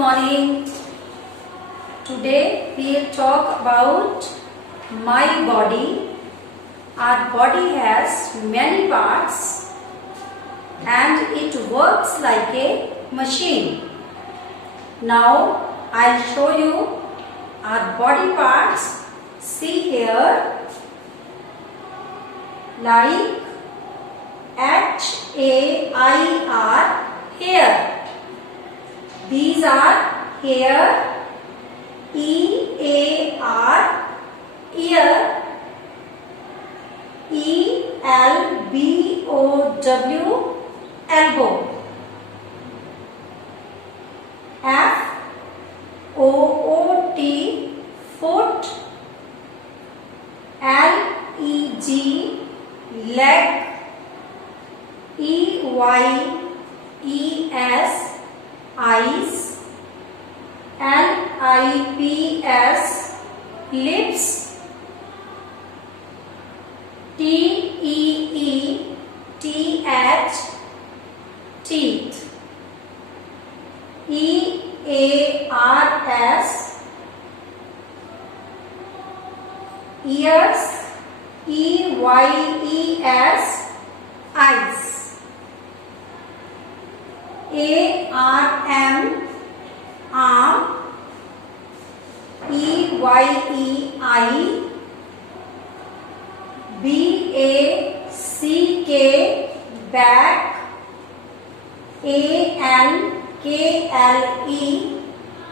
morning. Today we will talk about my body. Our body has many parts and it works like a machine. Now I'll show you our body parts. See here, like HAIR, hair. These are hair. EAR, ear. ELBOW, elbow. FOOT, foot. LEG, leg. EYES, eyes. LIPS, lips. TEETH, teeth. EARS, ears. EYES, eyes. ARM, arm. EYEI, BACK, back. ANKLE,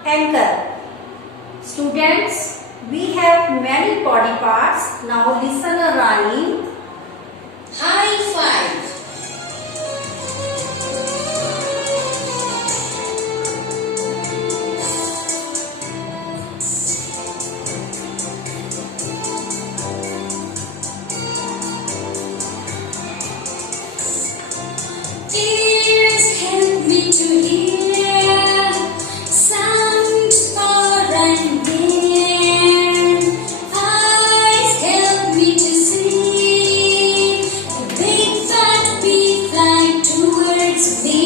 ankle. Students, we have many body parts. Now listen a rhyme. High five. Ears help me to hear sound far and near. Eyes help me to see the big fat bee fly towards me.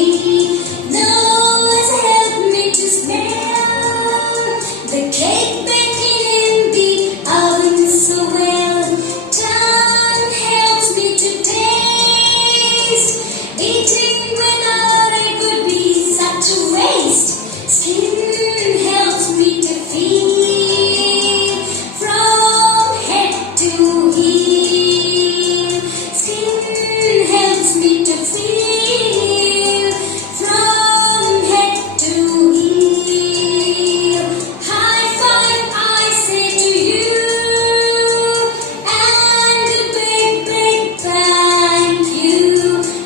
Nose help me to smell the cake baking in the oven so well. Tongue helps me to taste. Eating without it would be such a waste. Skin helps me to feel from head to heel. Skin helps me to feel from head to heel. High five I say to you, and a big, big thank you.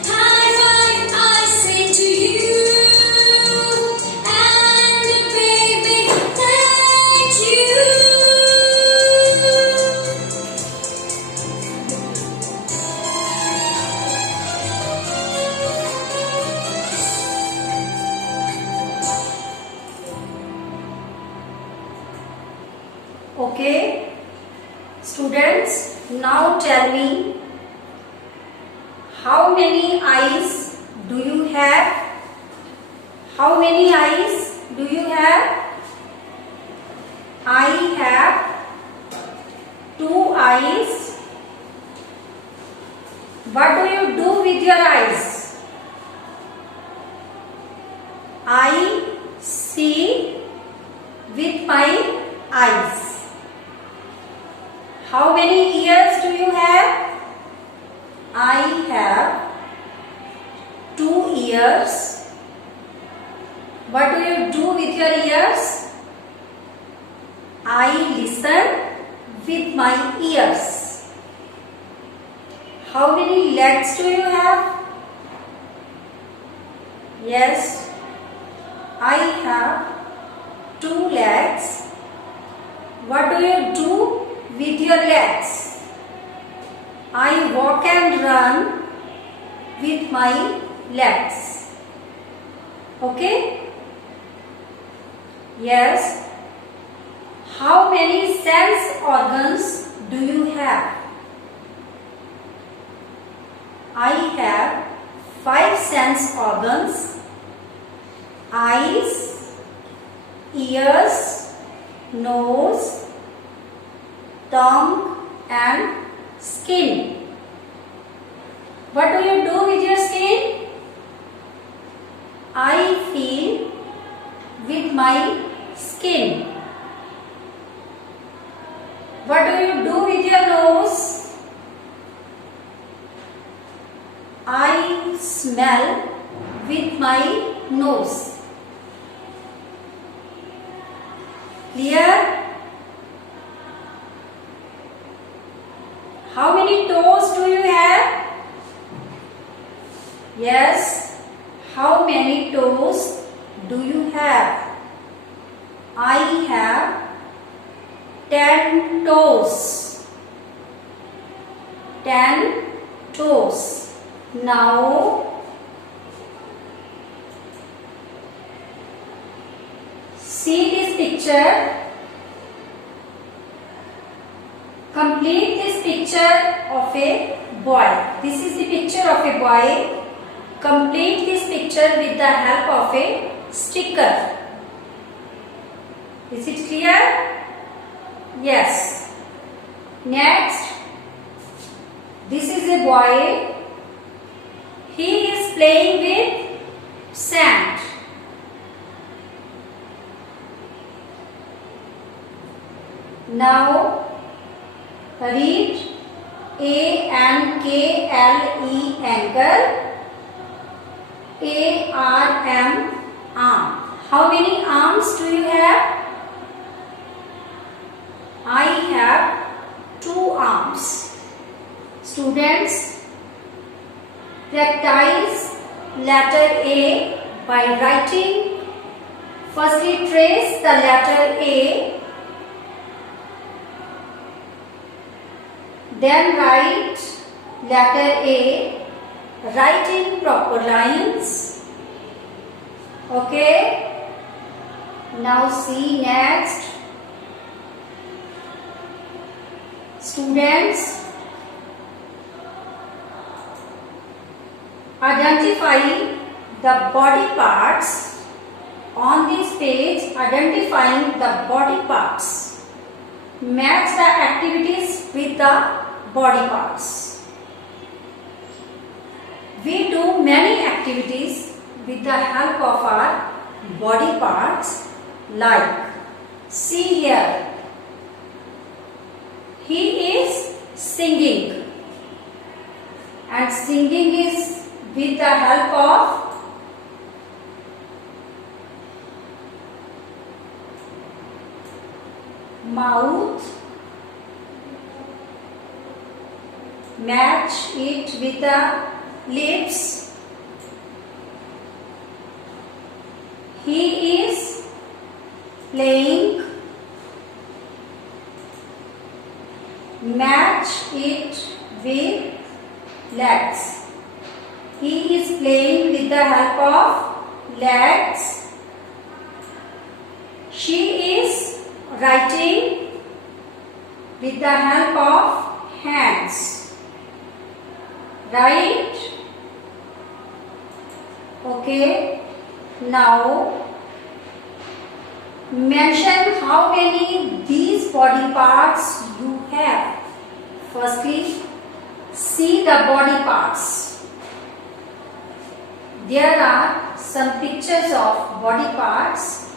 High five I say to you, and a big, big thank you. Okay, students, now tell me, how many eyes do you have? How many eyes do you have? I have 2 eyes. What do you do with your eyes? I see with my eyes. How many ears do you have? I have 2 ears. What do you do with your ears? I listen with my ears. How many legs do you have? Yes, I have 2 legs. What do you do with your legs? I walk and run with my legs. Okay? Yes. How many sense organs do you have? I have 5 sense organs: eyes, ears, nose, tongue and skin. What do you do with your skin? I feel with my skin. What do you do with your nose? I smell with my nose. Clear? How many toes do you have? Yes. How many toes do you have? I have 10 toes. 10 toes. Now see this picture. Complete this picture of a boy. This is the picture of a boy. Complete this picture with the help of a sticker. Is it clear? Yes. Next, this is a boy. He is playing with sand. Now read ANKLE angle. ARM arm. How many arms do you have? I have 2 arms. Students, practice letter A by writing. Firstly, trace the letter A. Then write letter A. Write in proper lines. Okay. Now see next. Students, identify the body parts. On this page, identifying the body parts. Match the activities with the body parts. We do many activities with the help of our body parts, like, see here, he is singing, and singing is with the help of mouth. Match it with the lips. He is playing. Match it with legs. He is playing with the help of legs. She is writing with the help of hands. Right? Okay. Now mention how many these body parts you have. Firstly, see the body parts. There are some pictures of body parts.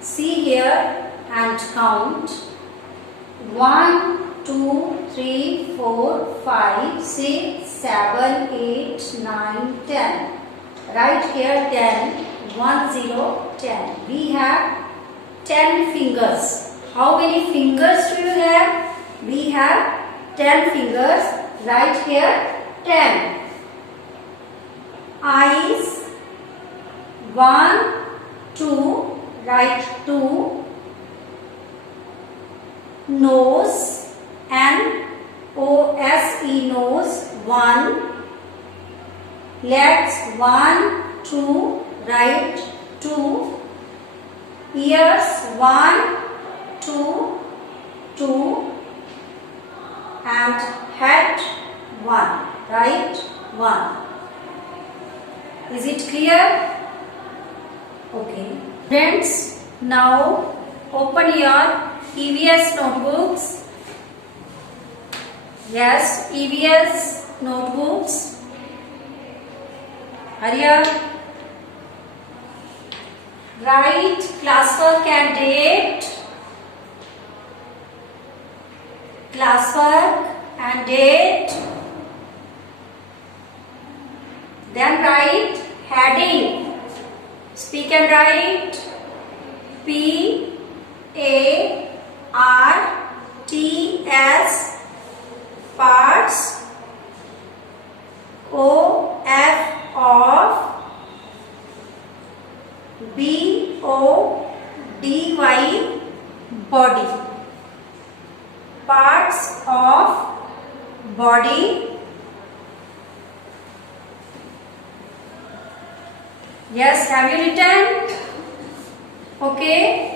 See here and count. 1, 2, 3, 4, 5, 6, 7, 8, 9, 10. Write here 10. 1, 0, 10. We have 10 fingers. How many fingers do you have? We have 10 fingers. Write here 10. Eyes. 1, 2. Write 2. Nose. N-O-S-E, nose. 1. Legs. 1, 2. Write 2. Ears. 1, 2, 2. And head. 1. Write 1. Is it clear? Okay. Friends, Now open your EVS notebooks. Yes, EVS notebooks. Hurry up. Write classwork and date. Classwork and date. Then write heading. Speak and write. PARTS. Parts. OF of. BODY body. Parts of body. Yes, have you written? Okay.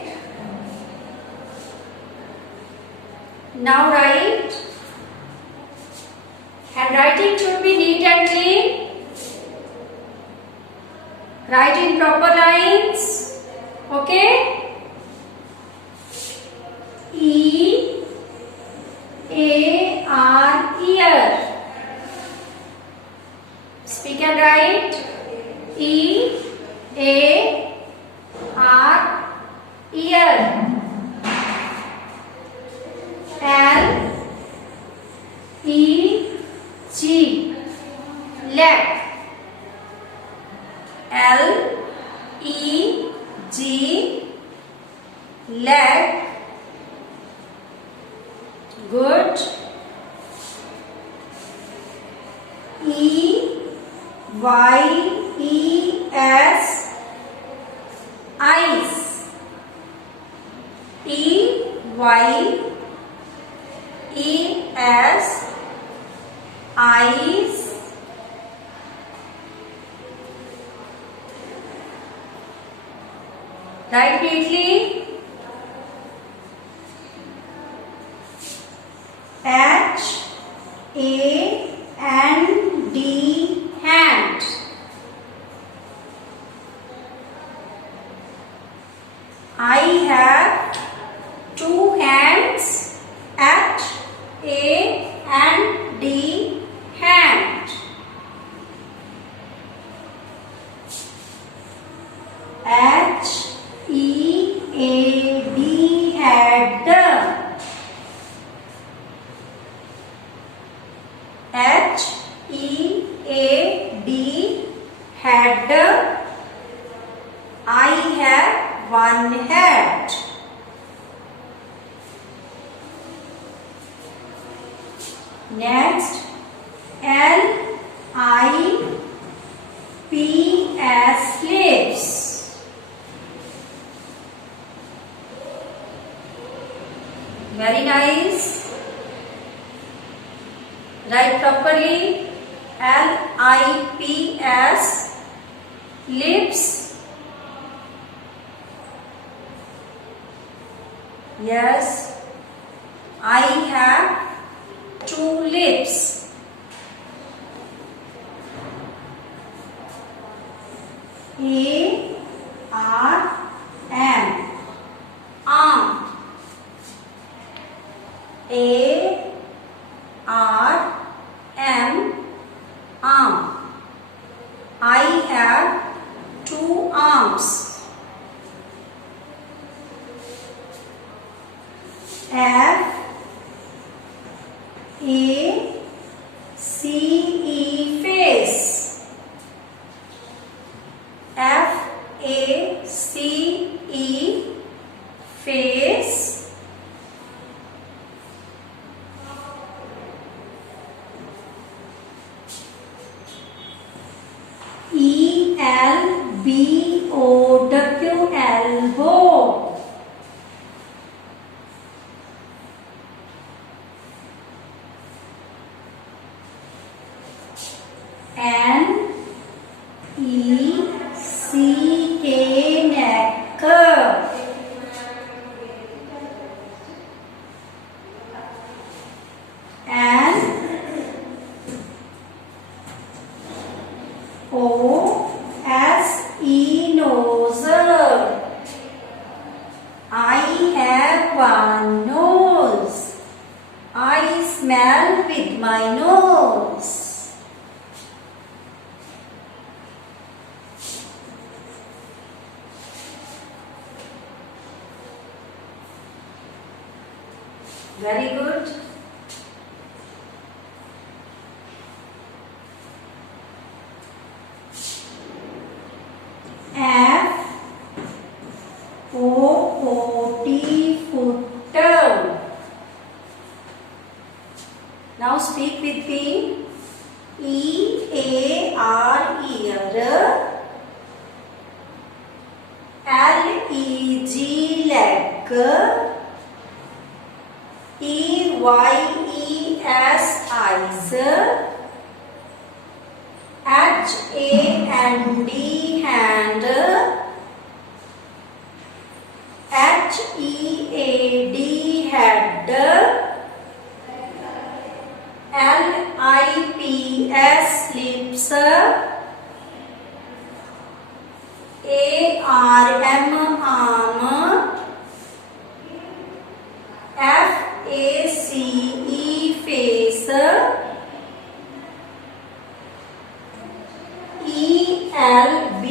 Now write. Handwriting should be neat and clean. Write in proper lines. Okay. EAR ear. Speak and write. EAR ear. LEG leg. LEG leg. Good. EYES eyes. EYES eyes. Write neatly. HAND hand. I have two hands. HAND hand. HEAD head. HEAD head. I have one head. Next, LIPS lips. Very nice. Write properly. LIPS lips. Yes, I have two lips. ARM arm. ARM arm. I have two arms. FACE face. FACE face. ELBOW elbow. NECK neck. NOSE nose. smell with my nose. Very good. F-O-O-T, footer. Now speak with me. E-A-R, ear. L-E-G, leg. E-Y-E-S, eyes. H-A-N-D, hand. H-E-A-D, head. L-I-P-S, lips. A-R-M, arm. F-A-C-E, face. E-L-B-O-W,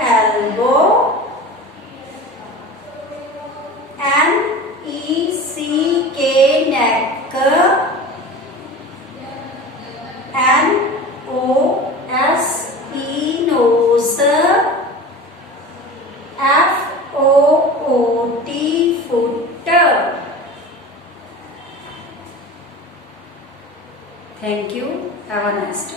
elbow. N-E-C-K, neck. N-O-S-E, nose. F-O-O-T, foot. Thank you. Have a nice day.